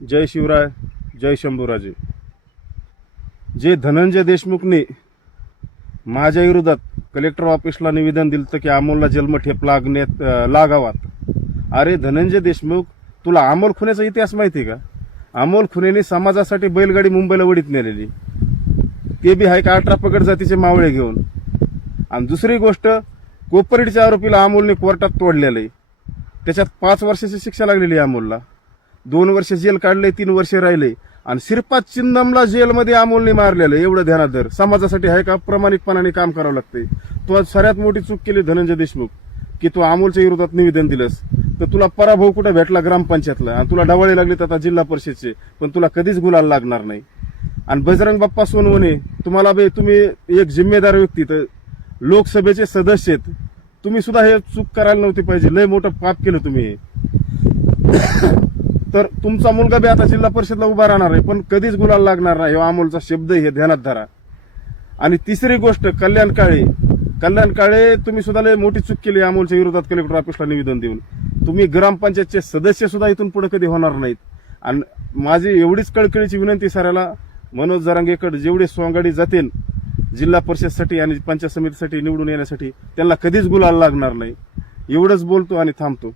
जय शिवराय, जय शंभूराजे. जे धनंजय देशमुखने माझ्या विरोधात कलेक्टर ऑफिसला निवेदन दिलं की अमोलला जन्मठेप लागावात. अरे धनंजय देशमुख, तुला अमोल खुन्याचा इतिहास माहिती का? अमोल खुनेने समाजासाठी बैलगाडी मुंबईला वडीत नेलेली, ते बी आहे का 18 पगड जातीचे मावळे घेऊन. आणि दुसरी गोष्ट, कोपर्डीच्या आरोपीला अमोलने कोर्टात तोडलेलं आहे. त्याच्यात 5 वर्षाची शिक्षा लागलेली आहे अमोलला. 2 वर्ष जेल काढले, 3 वर्ष राहिले. आणि शिरपात चिंदमला जेलमध्ये अमोलने मारलेलं. एवढं ध्यानात धर. समाजासाठी आहे का प्रामाणिकपणाने काम करावं लागतंय. तू सर्वात मोठी चूक केली धनंजय देशमुख, की तू अमोलच्या विरोधात निवेदन दिलंस. तर तुला पराभव कुठे भेटला? ग्रामपंचायतला. आणि तुला डवाळे लागले आता जिल्हा परिषदचे, पण तुला कधीच गुलाल लागणार नाही. आणि बजरंग बाप्पा सोनवणे, तुम्ही एक जिम्मेदार व्यक्ती, तर लोकसभेचे सदस्य आहेत, तुम्ही सुद्धा हे चूक करायला नव्हती पाहिजे. लय मोठं पाप केलं तुम्ही हे. तर तुमचा मुलगा बी आता जिल्हा परिषदला उभा राहणार आहे, पण कधीच गुलाल लागणार नाही. हा अमोलचा शब्द हे ध्यानात धरा. आणि तिसरी गोष्ट, कल्याण काळे, तुम्ही सुद्धा लय मोठी चूक केली अमोलच्या विरोधात कलेक्टर ऑफिसला निवेदन देऊन. तुम्ही ग्रामपंचायतचे सदस्य सुद्धा इथून पुढे कधी होणार नाहीत. आणि माझी एवढीच कळकळीची विनंती साऱ्याला, मनोज जरांगेकडे जेवढे सोंगाडी जातील जिल्हा परिषदसाठी आणि पंचायत समितीसाठी निवडून येण्यासाठी, त्यांना कधीच गुलाल लागणार नाही. एवढंच बोलतो आणि थांबतो.